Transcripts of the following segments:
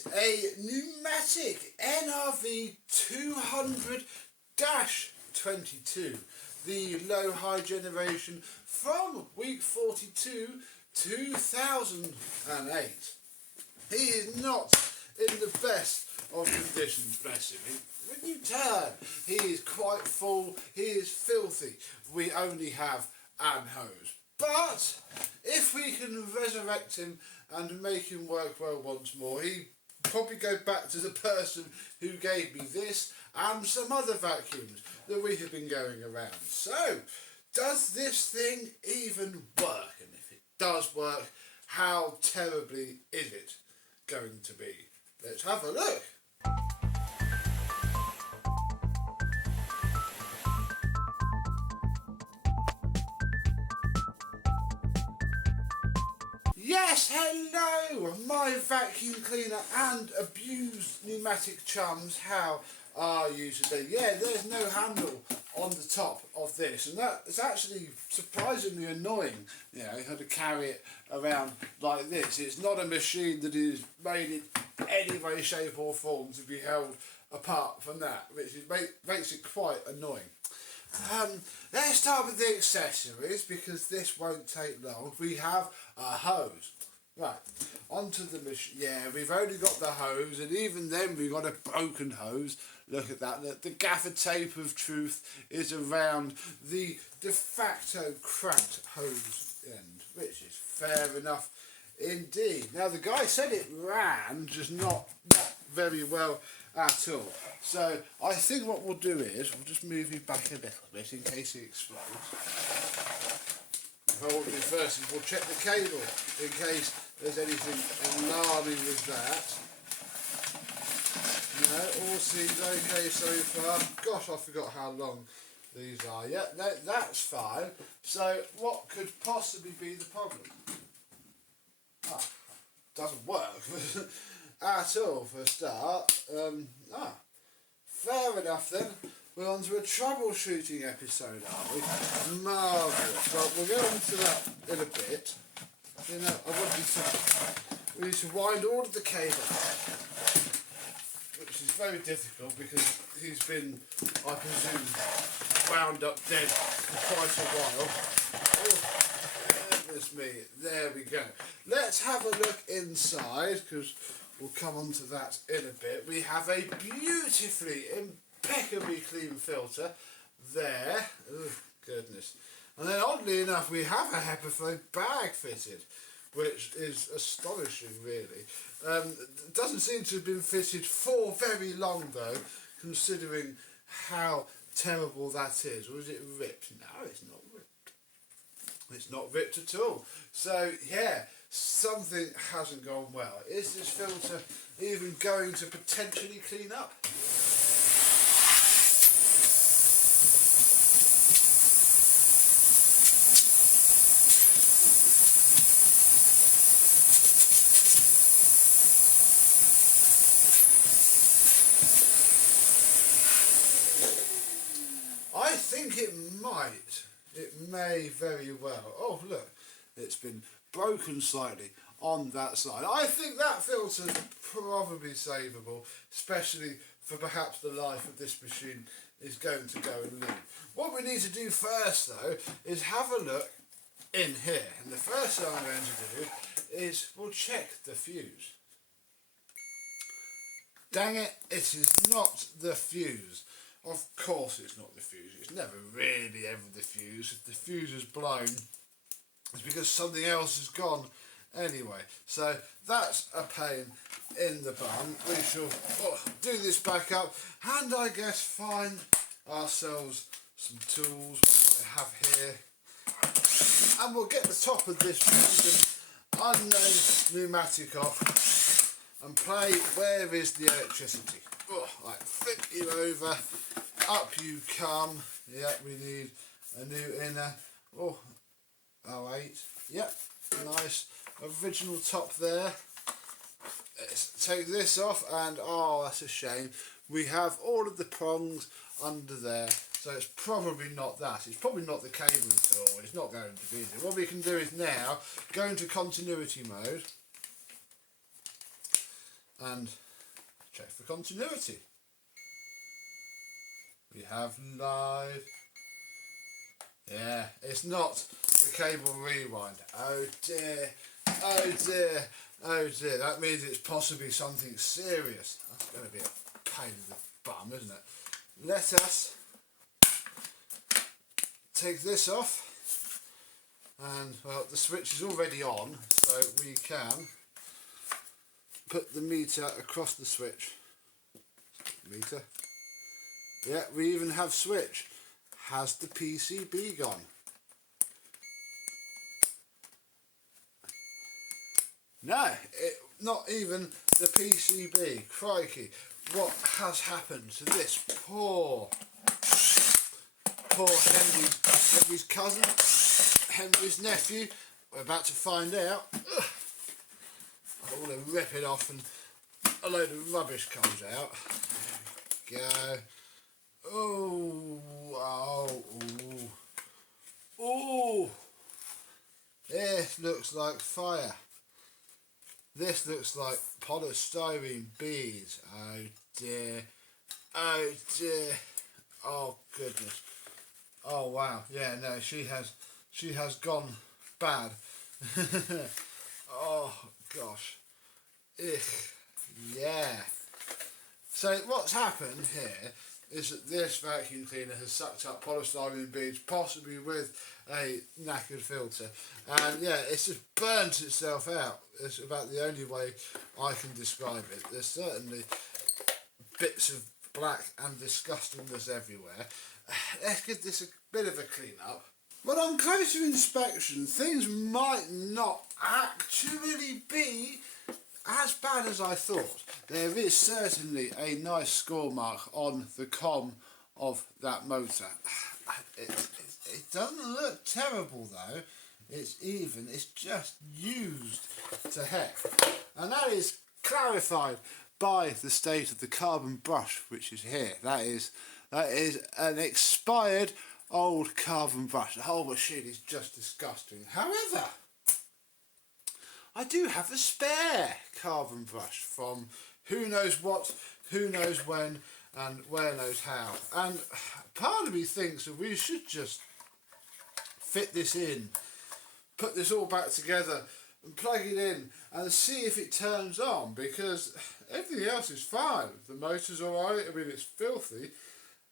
is a Numatic NRV200-22, the low-high generation from week 42, 2008. He is not in the best of conditions, bless him. When you turn, he is quite full, he is filthy. We only have an hose. But if we can resurrect him and make him work well once more, he probably go back to the person who gave me this and some other vacuums that we have been going around. So, does this thing even work? And if it does work, how terribly is it going to be? Let's have a look. Yes, hello, my vacuum cleaner and abused pneumatic chums. How are you today? Yeah, there's no handle on the top of this, and that is actually surprisingly annoying. You know, you have to carry it around like this. It's not a machine that is made in any way, shape or form to be held apart from that, which makes it quite annoying. Let's start with the accessories because this won't take long. We have a hose. Right, onto the machine. Yeah, we've only got the hose, and even then we've got a broken hose. Look at that. The gaffer tape of truth is around the de facto cracked hose end, which is fair enough indeed. Now the guy said it ran, just not very well at all. So I think what we'll do is we'll just move it back a little bit in case it explodes. What we'll do first is we'll check the cable in case there's anything alarming with that. You know, all seems okay so far. Gosh, I forgot how long these are. Yeah, that's fine. So what could possibly be the problem? Doesn't work at all for a start. Fair enough then. We're on to a troubleshooting episode, are we? Marvellous. Well, we'll go on to that in a bit. You know, we need to wind all of the cable, which is very difficult because he's been, I presume, wound up dead for quite a while. Oh, goodness me. There we go. Let's have a look inside because we'll come on to that in a bit. We have a beautifully, impeccably clean filter there. Oh, goodness. And then oddly enough, we have a HEPA flow bag fitted, which is astonishing really. It doesn't seem to have been fitted for very long though, considering how terrible that is. Or is it ripped? No, it's not ripped. It's not ripped at all. So yeah, something hasn't gone well. Is this filter even going to potentially clean up? I think it might. It may very well. Oh look, it's been broken slightly on that side. I think that filter's probably savable, especially for perhaps the life of this machine is going to go and live. What we need to do first though is have a look in here, and the first thing I'm going to do is we'll check the fuse. Dang it, it is not the fuse. Of course it's not the fuse. It's never really ever the fuse. If the fuse is blown, it's because something else has gone anyway. So that's a pain in the bum. We shall do this back up and I guess find ourselves some tools I have here. And we'll get the top of this random unknown pneumatic off and play Where Is the Electricity? Like flip you over, up you come. Yep, we need a new inner. Oh, 08. Yep, nice original top there. Let's take this off and oh, that's a shame. We have all of the prongs under there. So it's probably not that. It's probably not the cable at all. It's not going to be there. What we can do is now go into continuity mode. and check for continuity. We have live. Yeah, it's not the cable rewind. Oh dear, oh dear, oh dear. That means it's possibly something serious. That's going to be a pain in the bum, isn't it? Let us take this off. And well, the switch is already on, so we can put the meter across the switch. Meter. Yeah, we even have switch. Has the PCB gone? No, not even the PCB. Crikey, what has happened to this poor Henry's cousin, Henry's nephew? We're about to find out. I want to rip it off and a load of rubbish comes out. There we go. Oh, oh, oh, oh. This looks like fire. This looks like polystyrene beads. Oh dear. Oh dear. Oh goodness. Oh wow. Yeah, no, she has gone bad. Oh gosh. Ugh. Yeah. So what's happened here is that this vacuum cleaner has sucked up polystyrene beads, possibly with a knackered filter, and yeah, it's just burnt itself out. It's about the only way I can describe it. There's certainly bits of black and disgustingness everywhere. Let's give this a bit of a clean up. But on closer inspection, things might not actually be as bad as I thought. There is certainly a nice score mark on the COM of that motor. It doesn't look terrible though. It's even, it's just used to heck. And that is clarified by the state of the carbon brush which is here. That is an expired old carbon brush. The whole machine is just disgusting. However, I do have a spare carbon brush from who knows what, who knows when, and where knows how. And part of me thinks that we should just fit this in, put this all back together and plug it in and see if it turns on, because everything else is fine. The motor's alright. I mean, it's filthy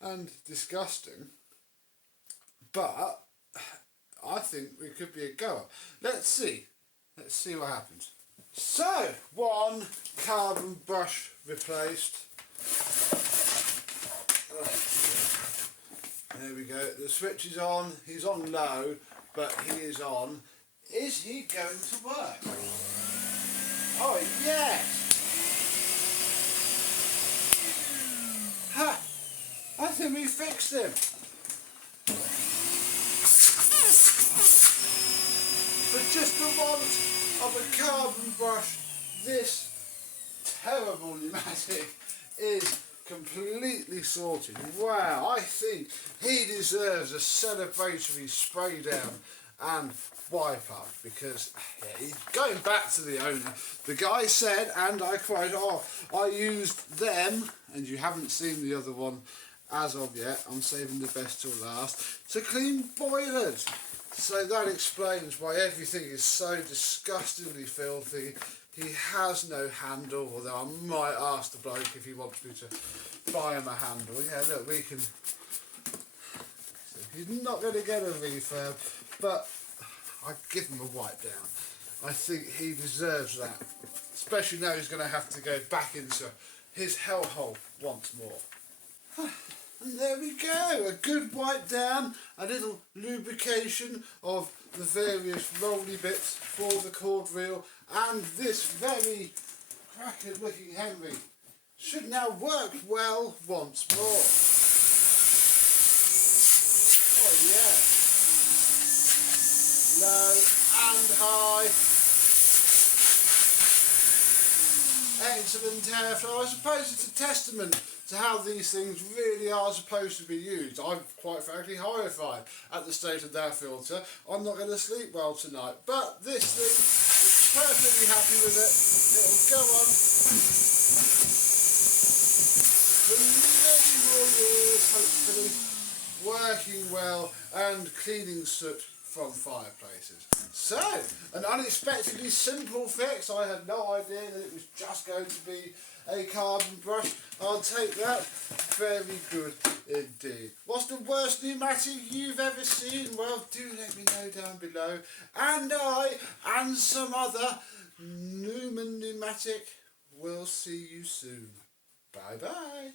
and disgusting, but I think it could be a goer. Let's see what happens. So, one carbon brush replaced. There we go. The switch is on. He's on low, but he is on. Is he going to work? Oh, yes! Ha! I think we fixed him. For just the want of a carbon brush, this terrible pneumatic is completely sorted. Wow, I think he deserves a celebratory spray down and wipe up, because yeah, he's going back to the owner. The guy said, and I quote, "Oh, I used them," and you haven't seen the other one as of yet, I'm saving the best till last, to clean boilers. So that explains why everything is so disgustingly filthy. He has no handle, although I might ask the bloke if he wants me to buy him a handle. Yeah, look, we can... He's not going to get a refurb, but I'd give him a wipe down. I think he deserves that, especially now he's going to have to go back into his hellhole once more. And there we go, a good wipe down, a little lubrication of the various rolly bits for the cord reel, and this very cracked looking Henry should now work well once more. Oh yeah. Low and high. Excellent airflow. I suppose it's a testament to how these things really are supposed to be used. I'm quite frankly horrified at the state of that filter. I'm not going to sleep well tonight, but this thing is perfectly happy with it. It'll go on for many more years, hopefully, working well and cleaning soot from fireplaces. So, an unexpectedly simple fix. I had no idea that it was just going to be a carbon brush. I'll take that. Very good indeed. What's the worst pneumatic you've ever seen? Well, do let me know down below. And I and some other Newman Pneumatic will see you soon. Bye bye.